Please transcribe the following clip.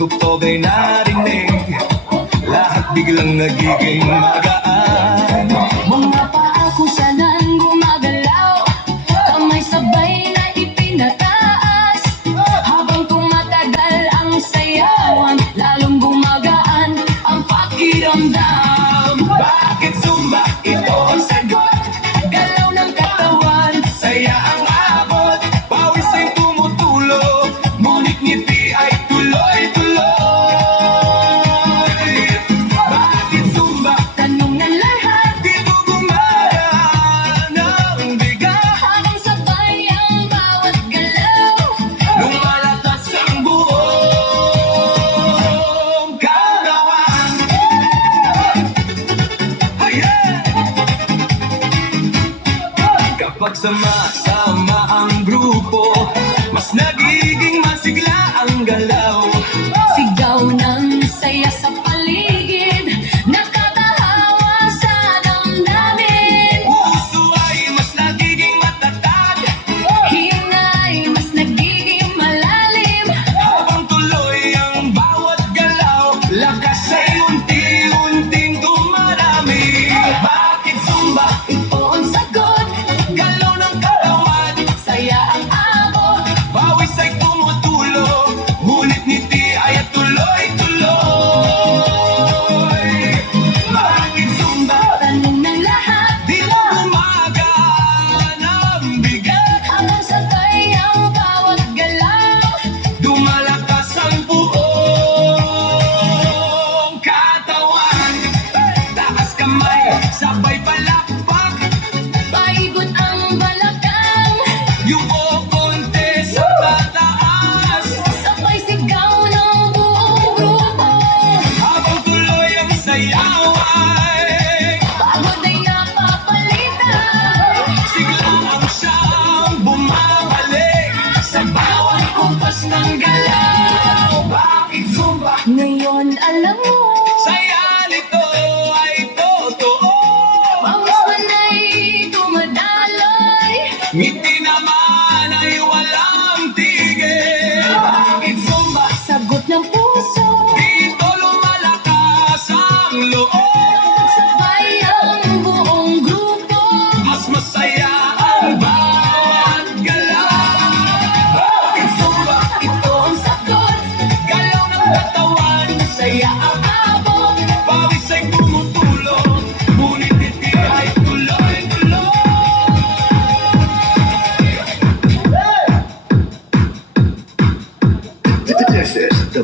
tugtog ay narinig, lahat biglang nagiging magaan. Mga paa kusanan gumagalaw, kamay sabay na ipinataas. Habang tumatagal ang sayawan, lalong gumagaan ang pakiramdam. Bakit Zumba? Ito ang sagot. Galaw ng katawan, Saya ang abot, pawis ay tumutulog, ngunit ngiti ay tuloy-tuloy. Bakit Zumba? tanong ng lahat, Dito gumaan ang bigat, habang sabay ang bawat galaw. lumalakas ang buong katawan. Ayan! Kapag sama-sama ang grupo, mas nagiging masigla ang galaw. Sigaw ng saya sa paligid, nakakahawa sa damdamin. Puso ay mas nagiging matatag, Hinay mas nagiging malalim. habang tuloy ang bawat galaw, lakas ay unti-unting dumarami. Bakit Zumba? Ito ang sagot, Galaw ng katawan, saya ang abot. bawis ay tumutulog, ngunit ngiti ay tuloy-tuloy. Bakit Zumba? Tanong ng lahat, Di mo gumagaan ang bigat, habang sabay ang bawat galaw. dumalakas ang buong katawan. Taas kamay, sabay palakpak, Paikot ang balakang, yung konti sa pataas, sabay sigaw ng buong grupo. habang tuloy ang sayaw ay Pagod ay napapalitan, siglang ang siyang bumabalik sa bawat kumpas ng galaw. Bakit Zumba? ngayon alam mo. Saya nito ay totoo, Pawis man ay dumadaloy, ngiti naman ay walang tigil. Bakit Zumba? sagot ng puso. Dito lumalakas ang loob, Sabay ang buong grupo. mas masaya ang bawat galaw. Bakit Zumba? Ito ang sagot, Galaw ng katawan, saya ang abot. pawis ay tumutulog, ngunit ngiti ay tuloy-tuloy. This is the